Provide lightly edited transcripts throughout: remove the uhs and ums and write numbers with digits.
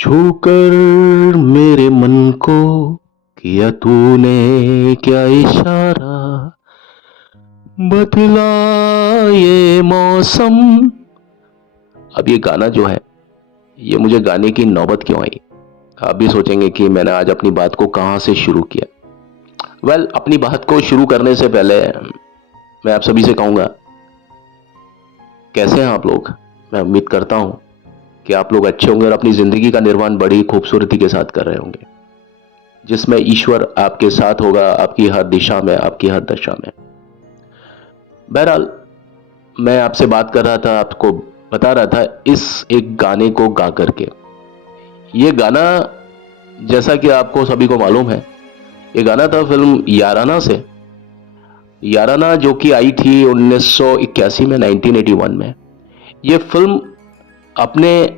छूकर मेरे मन को किया तूने क्या इशारा, बदला ये मौसम। अब ये गाना जो है, ये मुझे गाने की नौबत क्यों आई? आप भी सोचेंगे कि मैंने आज अपनी बात को कहां से शुरू किया। अपनी बात को शुरू करने से पहले मैं आप सभी से कहूंगा, कैसे हैं आप लोग? मैं उम्मीद करता हूं कि आप लोग अच्छे होंगे और अपनी जिंदगी का निर्माण बड़ी खूबसूरती के साथ कर रहे होंगे, जिसमें ईश्वर आपके साथ होगा, आपकी हर दिशा में, आपकी हर दशा में। बहरहाल, मैं आपसे बात कर रहा था, आपको बता रहा था इस एक गाने को गा करके। ये गाना, जैसा कि आपको सभी को मालूम है, ये गाना था फिल्म याराना से। याराना जो कि आई थी 1981 में, 1981 में। ये फिल्म अपने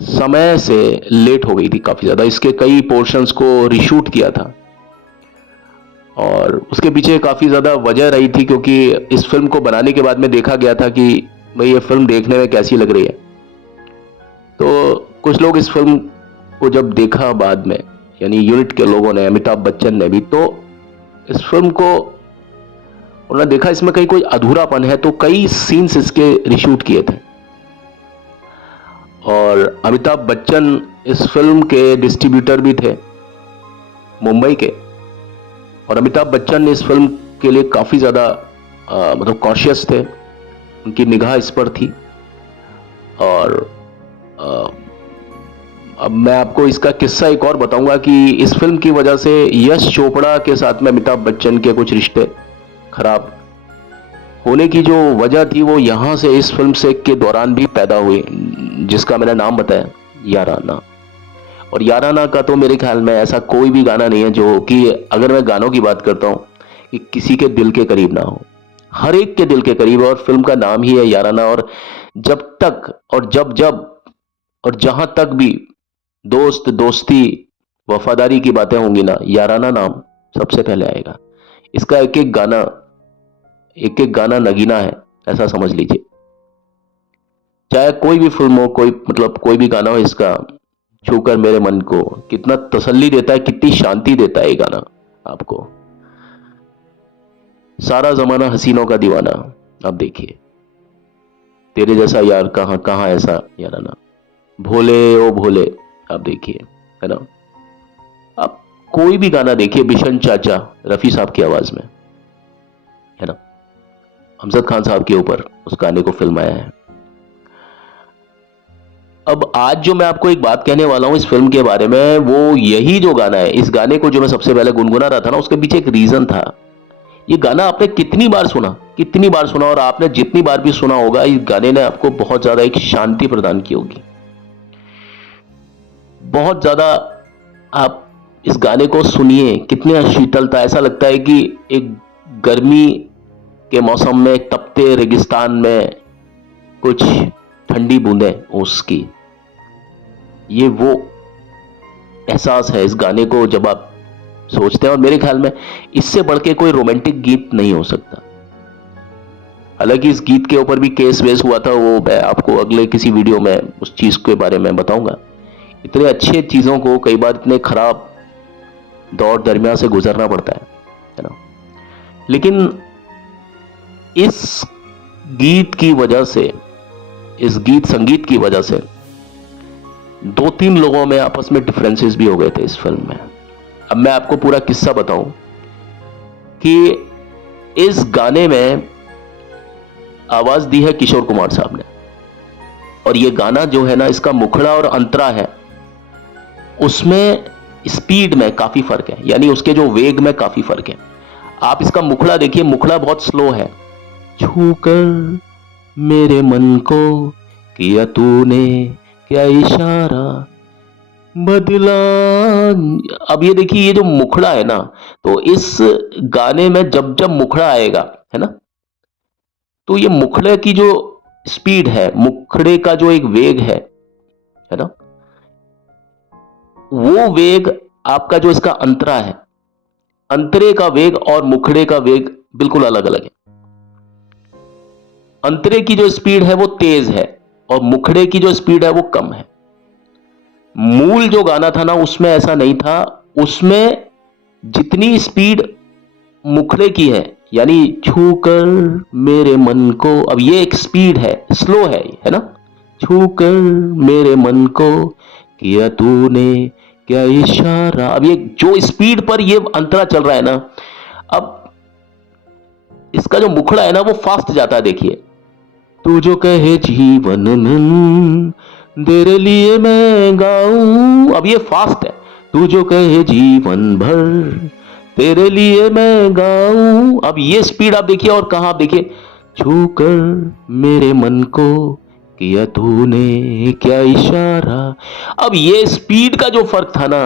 समय से लेट हो गई थी काफी ज्यादा। इसके कई पोर्शंस को रीशूट किया था और उसके पीछे काफी ज्यादा वजह रही थी, क्योंकि इस फिल्म को बनाने के बाद में देखा गया था कि भाई ये फिल्म देखने में कैसी लग रही है। तो कुछ लोग इस फिल्म को जब देखा बाद में, यानी यूनिट के लोगों ने, अमिताभ बच्चन ने भी, तो इस फिल्म को उन्होंने देखा इसमें कहीं कोई अधूरापन है, तो कई सीन्स इसके रीशूट किए थे। और अमिताभ बच्चन इस फिल्म के डिस्ट्रीब्यूटर भी थे मुंबई के, और अमिताभ बच्चन ने इस फिल्म के लिए काफी ज्यादा मतलब कॉशियस थे, उनकी निगाह इस पर थी। और अब मैं आपको इसका किस्सा एक और बताऊंगा कि इस फिल्म की वजह से यश चोपड़ा के साथ में अमिताभ बच्चन के कुछ रिश्ते खराब होने की जो वजह थी, वो यहां से, इस फिल्म से के दौरान भी पैदा हुई, जिसका मैंने नाम बताया, याराना। और याराना का तो मेरे ख्याल में ऐसा कोई भी गाना नहीं है जो कि, अगर मैं गानों की बात करता हूं, कि किसी के दिल के करीब ना हो। हर एक के दिल के करीब है, और फिल्म का नाम ही है याराना। और जब तक और जब जब और जहां तक भी दोस्त, दोस्ती, वफादारी की बातें होंगी ना, याराना नाम सबसे पहले आएगा। इसका एक एक गाना नगीना है, ऐसा समझ लीजिए। चाहे कोई भी फिल्म हो, कोई मतलब कोई भी गाना हो, इसका छूकर मेरे मन को कितना तसल्ली देता है, कितनी शांति देता है ये गाना आपको। सारा जमाना हसीनों का दीवाना, आप देखिए, तेरे जैसा यार कहां कहां ऐसा याराना, भोले ओ भोले, आप देखिए, है ना। आप कोई भी गाना देखिए, बिशन चाचा, रफी साहब की आवाज में, है ना, अमजद खान साहब के ऊपर उस गाने को फिल्माया है। अब आज जो मैं आपको एक बात कहने वाला हूं इस फिल्म के बारे में, वो यही जो गाना है, इस गाने को जो मैं सबसे पहले गुनगुना रहा था ना, उसके पीछे एक रीजन था। ये गाना आपने कितनी बार सुना, कितनी बार सुना, और आपने जितनी बार भी सुना होगा, इस गाने ने आपको बहुत ज्यादा एक शांति प्रदान की होगी, बहुत ज्यादा। आप इस गाने को सुनिए, कितनी शीतलता, ऐसा लगता है कि एक गर्मी के मौसम में, तपते रेगिस्तान में कुछ ठंडी बूंदें उसकी, ये वो एहसास है इस गाने को जब आप सोचते हैं। और मेरे ख्याल में इससे बढ़ के कोई रोमांटिक गीत नहीं हो सकता। हालांकि इस गीत के ऊपर भी केस वेस हुआ था, वो मैं आपको अगले किसी वीडियो में उस चीज के बारे में बताऊंगा। इतने अच्छे चीजों को कई बार इतने खराब दौर दरमियान से गुजरना पड़ता है ना। लेकिन इस गीत की वजह से, इस गीत संगीत की वजह से दो तीन लोगों में आपस में डिफरेंसेस भी हो गए थे इस फिल्म में। अब मैं आपको पूरा किस्सा बताऊं कि इस गाने में आवाज दी है किशोर कुमार साहब ने, और ये गाना जो है ना, इसका मुखड़ा और अंतरा है, उसमें स्पीड में काफी फर्क है, यानी उसके जो वेग में काफी फर्क है। आप इसका मुखड़ा देखिए, मुखड़ा बहुत स्लो है। छूकर मेरे मन को किया तूने क्या इशारा, बदला। अब ये देखिए, ये जो मुखड़ा है ना, तो इस गाने में जब जब मुखड़ा आएगा, है ना, तो ये मुखड़े की जो स्पीड है, मुखड़े का जो एक वेग है ना, वो वेग, आपका जो इसका अंतरा है, अंतरे का वेग और मुखड़े का वेग बिल्कुल अलग अलग है। अंतरे की जो स्पीड है वो तेज है, और मुखड़े की जो स्पीड है वो कम है। मूल जो गाना था ना उसमें ऐसा नहीं था। उसमें जितनी स्पीड मुखड़े की है, यानी छू कर मेरे मन को, अब ये एक स्पीड है, स्लो है ना। छू कर मेरे मन को किया तूने क्या इशारा, अब ये जो स्पीड पर ये अंतरा चल रहा है ना, अब इसका जो मुखड़ा है ना वो फास्ट जाता है। देखिए, तू जो कहे जीवन मन तेरे लिए मैं गाऊं, अब ये फास्ट है। तू जो कहे जीवन भर तेरे लिए मैं गाऊं, अब ये स्पीड आप देखिए, और कहां आप देखिए, छू कर मेरे मन को किया तूने क्या इशारा। अब ये स्पीड का जो फर्क था ना,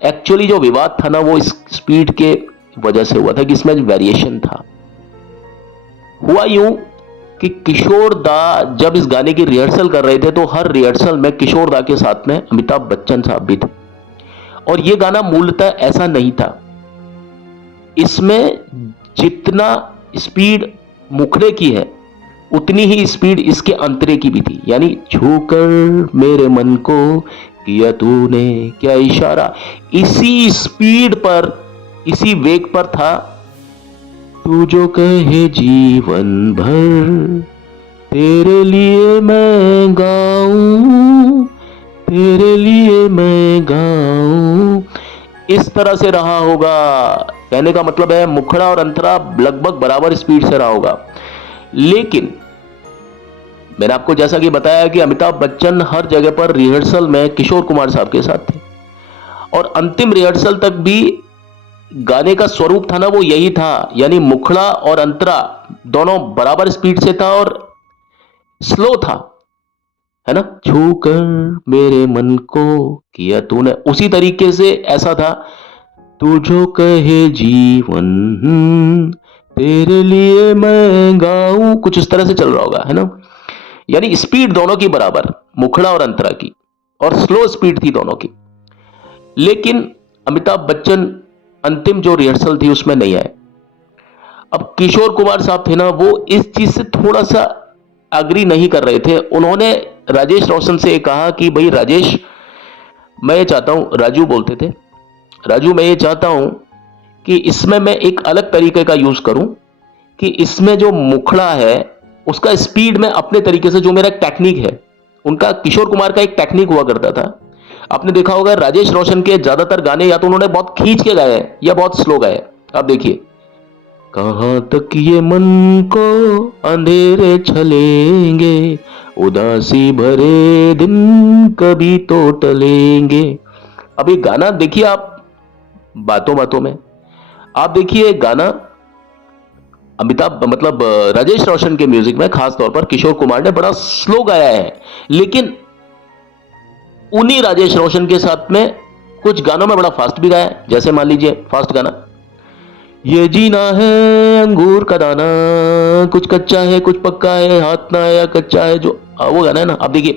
एक्चुअली जो विवाद था ना वो इस स्पीड के वजह से हुआ था कि इसमें वेरिएशन था। हुआ यूं कि किशोर दा जब इस गाने की रिहर्सल कर रहे थे तो हर रिहर्सल में किशोर दा के साथ में अमिताभ बच्चन साहब भी थे। और यह गाना मूलतः ऐसा नहीं था। इसमें जितना स्पीड मुखड़े की है उतनी ही स्पीड इसके अंतरे की भी थी, यानी छूकर मेरे मन को किया तूने क्या इशारा, इसी स्पीड पर, इसी वेग पर था। तू जो कहे जीवन भर तेरे लिए मैं गाऊं, तेरे लिए मैं गाऊं, इस तरह से रहा होगा। कहने का मतलब है मुखड़ा और अंतरा लगभग बराबर स्पीड से रहा होगा। लेकिन मैंने आपको जैसा कि बताया कि अमिताभ बच्चन हर जगह पर रिहर्सल में किशोर कुमार साहब के साथ थे, और अंतिम रिहर्सल तक भी गाने का स्वरूप था ना वो यही था, यानी मुखड़ा और अंतरा दोनों बराबर स्पीड से था और स्लो था, है ना। छू कर मेरे मन को किया तूने, उसी तरीके से ऐसा था। तू जो कहे जीवन तेरे लिए मैं गाऊं, कुछ इस तरह से चल रहा होगा, है ना। यानी स्पीड दोनों की बराबर, मुखड़ा और अंतरा की, और स्लो स्पीड थी दोनों की। लेकिन अमिताभ बच्चन अंतिम जो रिहर्सल थी उसमें नहीं आए। अब किशोर कुमार साहब थे ना, वो इस चीज से थोड़ा सा अग्री नहीं कर रहे थे। उन्होंने राजेश रोशन से कहा कि भाई राजेश, मैं ये चाहता हूं, राजू बोलते थे, राजू मैं ये चाहता हूं कि इसमें मैं एक अलग तरीके का यूज करूं, कि इसमें जो मुखड़ा है उसका स्पीड में अपने तरीके से, जो मेरा टेक्निक है, उनका किशोर कुमार का एक टेक्निक हुआ करता था। आपने देखा होगा राजेश रोशन के ज्यादातर गाने या तो उन्होंने बहुत खींच के गाए हैं या बहुत स्लो गाए। अब देखिए, कहां तक ये मन को अंधेरे छलेंगे, उदासी भरे दिन कभी तो टलेंगे। अब ये गाना देखिए आप, बातों बातों में आप देखिए गाना, अमिताभ मतलब राजेश रोशन के म्यूजिक में खास तौर पर किशोर कुमार ने बड़ा स्लो गाया है, लेकिन उन्हीं राजेश रोशन के साथ में कुछ गानों में बड़ा फास्ट भी गाया है। जैसे मान लीजिए फास्ट गाना, ये जीना है अंगूर का दाना, कुछ कच्चा है कुछ पक्का है, हाथ ना आया कच्चा है, जो वो गाना है ना। अब देखिए,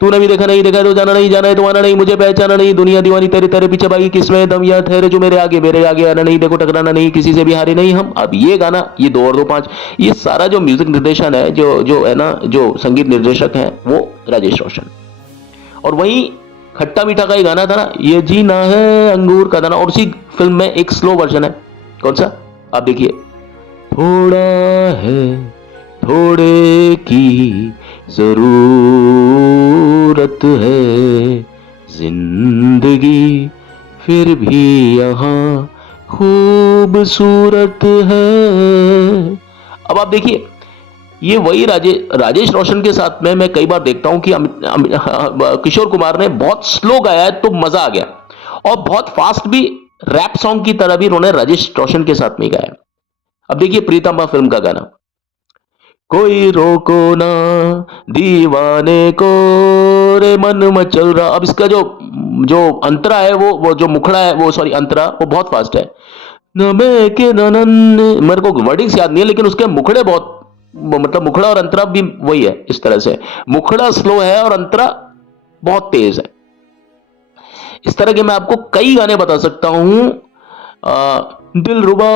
तूने भी देखा नहीं देखा तो जाना नहीं, जाना है तो आना नहीं, मुझे पहचाना नहीं, दुनिया दीवानी तेरे तेरे पीछे भागी, किसमें दम या ठहरे जो मेरे आगे आना नहीं, देखो टकराना नहीं, किसी से भी हारे नहीं हम। अब ये गाना, ये 2 और 2 5, ये सारा जो म्यूजिक निर्देशन है, जो जो है ना, जो संगीत निर्देशक है वो राजेश रोशन। और वहीं खट्टा मीठा का ये गाना था ना, ये जीना है अंगूर का दाना, और उसी फिल्म में एक स्लो वर्जन है। कौन सा? आप देखिए, थोड़ा है थोड़े की जरूरत है, जिंदगी फिर भी यहाँ खूबसूरत है। अब आप देखिए, ये वही राजेश रोशन के साथ में मैं कई बार देखता हूं कि किशोर कुमार ने बहुत स्लो गाया है तो मजा आ गया, और बहुत फास्ट भी रैप सॉन्ग की तरह भी उन्होंने राजेश रोशन के साथ में गाया। अब देखिए प्रीतम्बा फिल्म का गाना, कोई रोको ना दीवाने को, रे मन मचल रहा। अब इसका जो जो अंतरा है, वो जो मुखड़ा है, वो सॉरी अंतरा, वो बहुत फास्ट है। न मैं के ननन, मेरे को वर्डिंग्स याद नहीं है, लेकिन उसके मुखड़े बहुत, मतलब मुखड़ा और अंतरा भी वही है। इस तरह से मुखड़ा स्लो है और अंतरा बहुत तेज है। इस तरह के मैं आपको कई गाने बता सकता हूं। दिल रुबा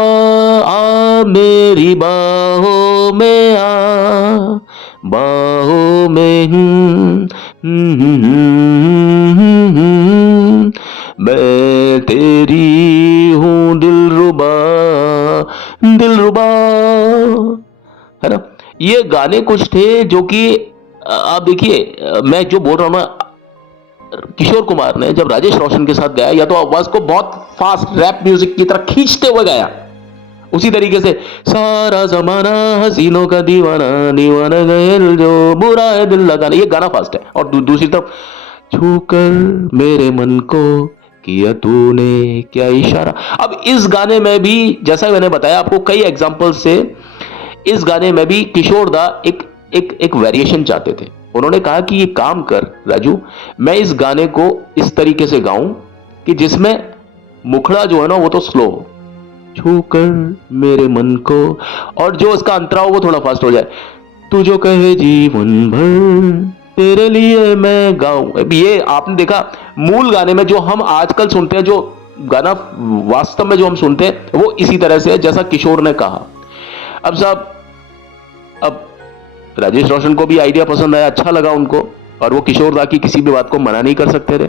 आ मेरी बाहों में आ, बाहों में मैं तेरी हूं दिलरुबा, दिलरुबा, है ना। ये गाने कुछ थे जो कि आप देखिए, मैं जो बोल रहा हूं ना, किशोर कुमार ने जब राजेश रोशन के साथ गाया, या तो आवाज को बहुत फास्ट रैप म्यूजिक की तरह खींचते हुए गाया, उसी तरीके से सारा जमाना हसीनों का दीवाना, दीवाना गैल जो बुरा है दिल लगाना, ये गाना फास्ट है। और दूसरी तरफ छूकर मेरे मन को किया तूने क्या इशारा। अब इस गाने में भी, जैसा मैंने बताया आपको कई एग्जांपल से, इस गाने में भी किशोर दा एक एक एक वेरिएशन चाहते थे। उन्होंने कहा कि ये काम कर राजू, मैं इस गाने को इस तरीके से गाऊं कि जिसमें मुखड़ा जो है ना वो तो स्लो हो, छूकर मेरे मन को, और जो उसका अंतरा हो वो थोड़ा फास्ट हो जाए। तू जो कहे जीवन भर तेरे लिए मैं गाऊं। अब ये आपने देखा मूल गाने में जो हम आजकल सुनते हैं, जो गाना वास्तव में जो हम सुनते हैं वो इसी तरह से है जैसा किशोर ने कहा। अब साहब, अब राजेश रोशन को भी आइडिया पसंद आया, अच्छा लगा उनको, और वो किशोर दा की किसी भी बात को मना नहीं कर सकते थे।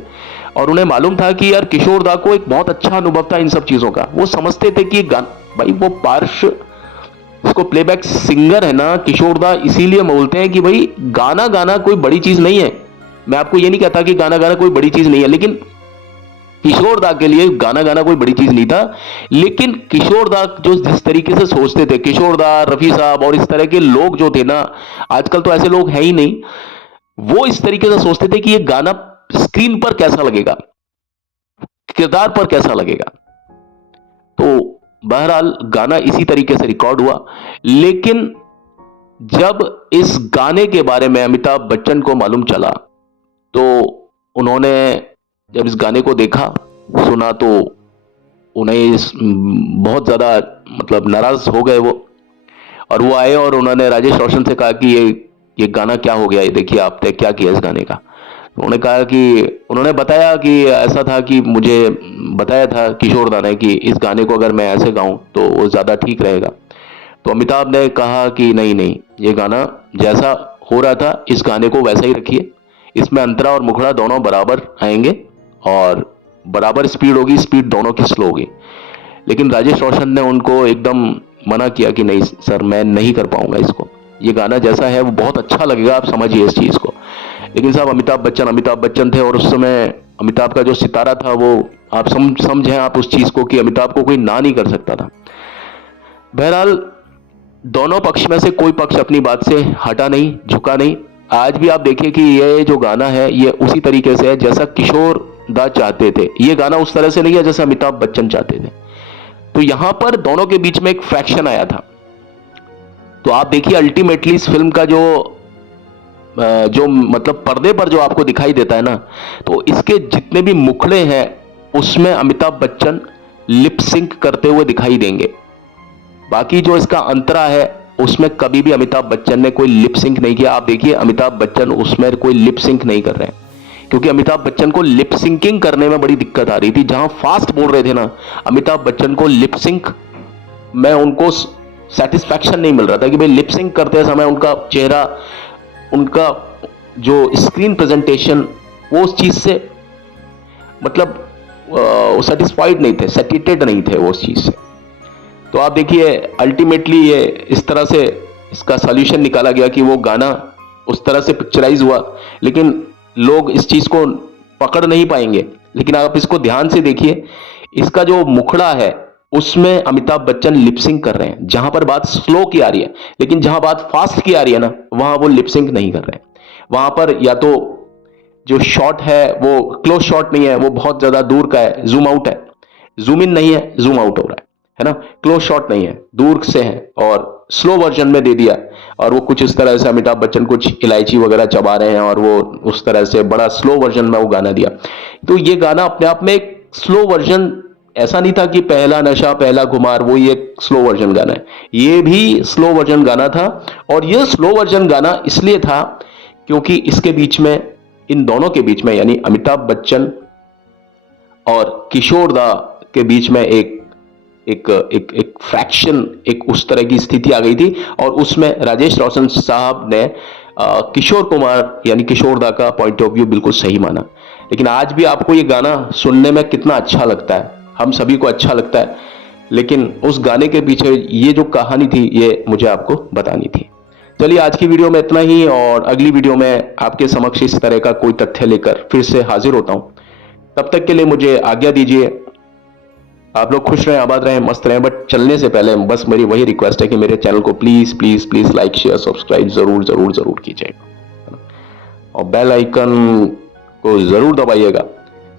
और उन्हें मालूम था कि यार किशोर दा को एक बहुत अच्छा अनुभव था इन सब चीजों का। वो समझते थे कि भाई वो पार्श्व, इसको प्लेबैक सिंगर है ना किशोर दा, इसीलिए बोलते हैं कि भाई गाना गाना कोई बड़ी चीज नहीं है। मैं आपको ये नहीं कहता कि गाना गाना कोई बड़ी चीज नहीं है, लेकिन किशोर दा के लिए गाना गाना कोई बड़ी चीज नहीं था। लेकिन किशोर दा जो जिस तरीके से सोचते थे, किशोर दा, रफी साहब और इस तरह के लोग जो थे ना, आजकल तो ऐसे लोग हैं ही नहीं, वो इस तरीके से सोचते थे कि ये गाना स्क्रीन पर कैसा लगेगा, किरदार पर कैसा लगेगा। तो बहरहाल गाना इसी तरीके से रिकॉर्ड हुआ। लेकिन जब इस गाने के बारे में अमिताभ बच्चन को मालूम चला, तो उन्होंने जब इस गाने को देखा, सुना, तो उन्हें बहुत ज्यादा मतलब नाराज हो गए वो। और वो आए और उन्होंने राजेश रोशन से कहा कि ये गाना क्या हो गया, ये देखिए आपने क्या किया इस गाने का। उन्होंने कहा कि, उन्होंने बताया कि ऐसा था कि मुझे बताया था किशोर दा ने कि इस गाने को अगर मैं ऐसे गाऊं तो वो ज़्यादा ठीक रहेगा। तो अमिताभ ने कहा कि नहीं नहीं, ये गाना जैसा हो रहा था इस गाने को वैसा ही रखिए, इसमें अंतरा और मुखड़ा दोनों बराबर आएंगे और बराबर स्पीड होगी, स्पीड दोनों की स्लो होगी। लेकिन राजेश रोशन ने उनको एकदम मना किया कि नहीं सर, मैं नहीं कर पाऊंगा इसको, ये गाना जैसा है वो बहुत अच्छा लगेगा, आप समझिए इस चीज़ को। लेकिन साहब अमिताभ बच्चन थे, और उस समय अमिताभ का जो सितारा था वो, आप समझें आप उस चीज़ को कि अमिताभ को कोई ना नहीं कर सकता था। बहरहाल दोनों पक्ष में से कोई पक्ष अपनी बात से हटा नहीं, झुका नहीं। आज भी आप देखिए कि ये जो गाना है ये उसी तरीके से है जैसा किशोर दा चाहते थे। ये गाना उस तरह से नहीं है जैसा अमिताभ बच्चन चाहते थे। तो यहां पर दोनों के बीच में एक फ्रैक्शन आया था। तो आप देखिए अल्टीमेटली इस फिल्म का जो मतलब पर्दे पर जो आपको दिखाई देता है ना, तो इसके जितने भी मुखड़े हैं उसमें अमिताभ बच्चन लिप सिंक करते हुए दिखाई देंगे। बाकी जो इसका अंतरा है उसमें कभी भी अमिताभ बच्चन ने कोई लिप सिंक नहीं किया। आप देखिए अमिताभ बच्चन उसमें कोई लिप सिंक नहीं कर रहे हैं, क्योंकि अमिताभ बच्चन को लिप सिंकिंग करने में बड़ी दिक्कत आ रही थी। जहां फास्ट बोल रहे थे ना, अमिताभ बच्चन को लिप सिंक में उनको सेटिस्फैक्शन नहीं मिल रहा था कि भाई लिप सिंक करते समय उनका चेहरा, उनका जो स्क्रीन प्रेजेंटेशन, वो उस चीज से मतलब सेटिस्फाइड नहीं थे, सेटिस्फाइड नहीं थे वो उस चीज से। तो आप देखिए अल्टीमेटली ये इस तरह से इसका सॉल्यूशन निकाला गया कि वो गाना उस तरह से पिक्चराइज हुआ, लेकिन लोग इस चीज को पकड़ नहीं पाएंगे। लेकिन आप इसको ध्यान से देखिए, इसका जो मुखड़ा है उसमें अमिताभ बच्चन लिपसिंग कर रहे हैं, जहां पर बात स्लो की आ रही है। लेकिन जहां बात फास्ट की आ रही है ना, वहां वो लिपसिंग नहीं कर रहे हैं। वहां पर या तो जो शॉट है वो क्लोज शॉट नहीं है, वो बहुत ज्यादा दूर का है, जूम आउट है, जूम इन नहीं है, जूम आउट हो रहा है ना। क्लोज शॉट नहीं है, दूर से है, और स्लो वर्जन में दे दिया। और वो कुछ इस तरह से अमिताभ बच्चन कुछ इलायची वगैरह चबा रहे हैं, और वो उस तरह से बड़ा स्लो वर्जन में वो गाना दिया। तो ये गाना अपने आप में एक स्लो वर्जन, ऐसा नहीं था कि पहला नशा पहला खुमार वो ये स्लो वर्जन गाना है, ये भी स्लो वर्जन गाना था। और ये स्लो वर्जन गाना इसलिए था क्योंकि इसके बीच में, इन दोनों के बीच में, यानी अमिताभ बच्चन और किशोर दा के बीच में एक एक एक एक फ्रैक्शन, एक उस तरह की स्थिति आ गई थी। और उसमें राजेश रोशन साहब ने किशोर कुमार यानी किशोर दा का पॉइंट ऑफ व्यू बिल्कुल सही माना, लेकिन आज भी आपको ये गाना सुनने में कितना अच्छा लगता है, हम सभी को अच्छा लगता है, लेकिन उस गाने के पीछे ये जो कहानी थी ये मुझे आपको बतानी थी। चलिए आज की वीडियो में इतना ही, और अगली वीडियो में आपके समक्ष इस तरह का कोई तथ्य लेकर फिर से हाजिर होता हूं। तब तक के लिए मुझे आज्ञा दीजिए। आप लोग खुश रहें, आबाद रहें, मस्त रहें, बट चलने से पहले बस मेरी वही रिक्वेस्ट है कि मेरे चैनल को please please please like share subscribe जरूर जरूर जरूर कीजिएगा, और बेल आइकन को जरूर दबाइएगा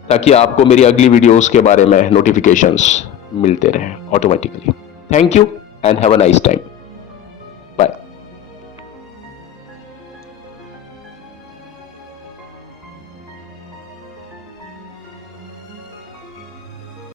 ताकि आपको मेरी अगली वीडियोस के बारे में नोटिफिकेशंस मिलते रहें automatically. Thank you and have a nice time.